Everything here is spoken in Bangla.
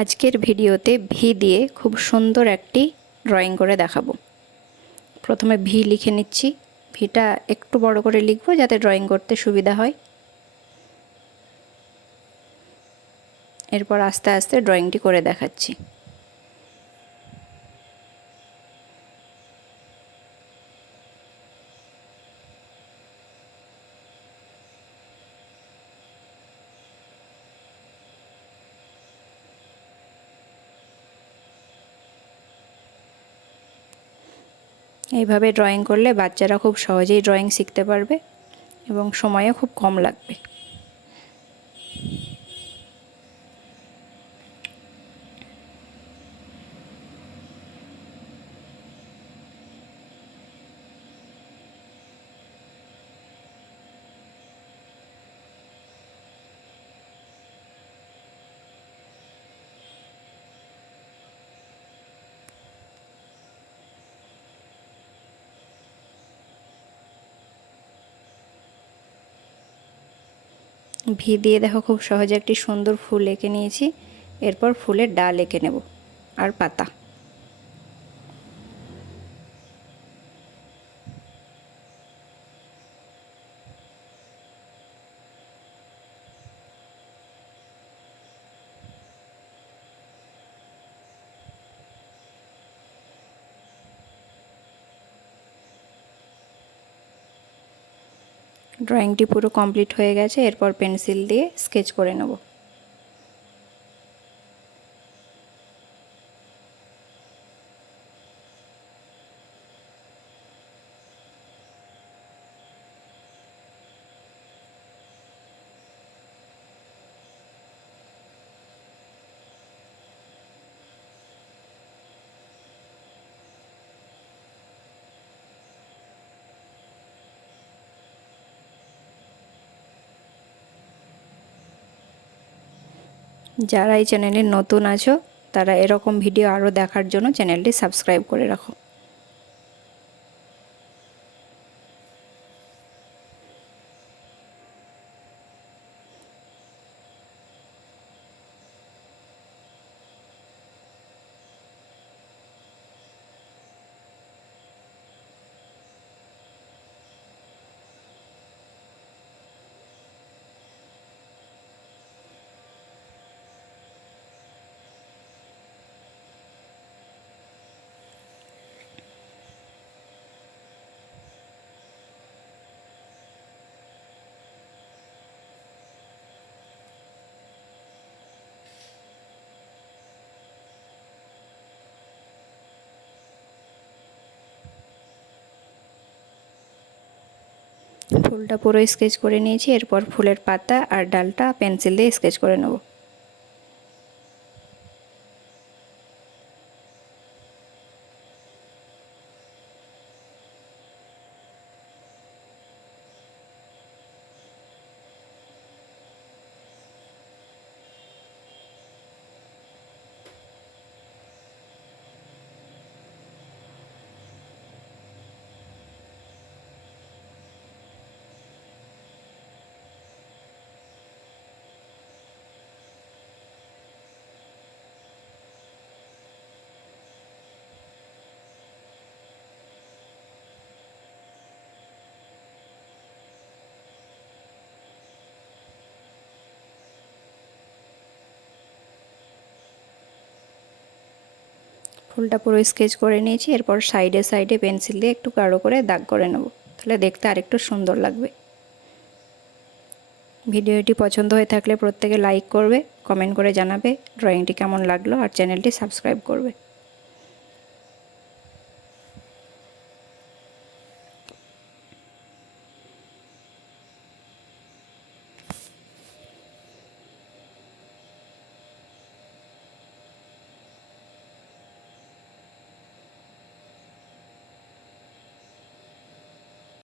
আজকের ভিডিওতে ভি দিয়ে খুব সুন্দর একটি ড্রয়িং করে দেখাবো। প্রথমে ভি লিখে নিচ্ছি। ভিটা একটু বড় করে লিখবো যাতে ড্রয়িং করতে সুবিধা হয়। এরপর আস্তে আস্তে ড্রয়িংটি করে দেখাচ্ছি। এইভাবে ড্রয়িং করলে বাচ্চারা খুব সহজেই ড্রয়িং শিখতে পারবে এবং সময়ও খুব কম লাগবে। ভি দিয়ে দেখো খুব সহজে একটি সুন্দর ফুল এঁকে নিয়েছি। এরপর ফুলের ডাল এঁকে নেব আর পাতা। ড্রয়িংটি পুরো কমপ্লিট হয়ে গেছে। এরপর পেন্সিল দিয়ে স্কেচ করে নেব। যারা এই চ্যানেলে নতুন আছো তারা এরকম ভিডিও আরও দেখার জন্য চ্যানেলটি সাবস্ক্রাইব করে রাখো। ফুলটা পুরো স্কেচ করে নিয়েছি। এরপর ফুলের পাতা আর ডালটা পেন্সিল দিয়ে স্কেচ করে নেব। ফুলটা পুরো স্কেচ করে নিয়েছি। এরপর সাইডে সাইডে পেন্সিল দিয়ে একটু গাঢ় করে দাগ করে নেব, তাহলে দেখতে আরেকটু সুন্দর লাগবে। ভিডিওটি পছন্দ হয়ে থাকলে প্রত্যেকে লাইক করবে, কমেন্ট করে জানাবে ড্রয়িংটি কেমন লাগলো আর চ্যানেলটি সাবস্ক্রাইব করবে।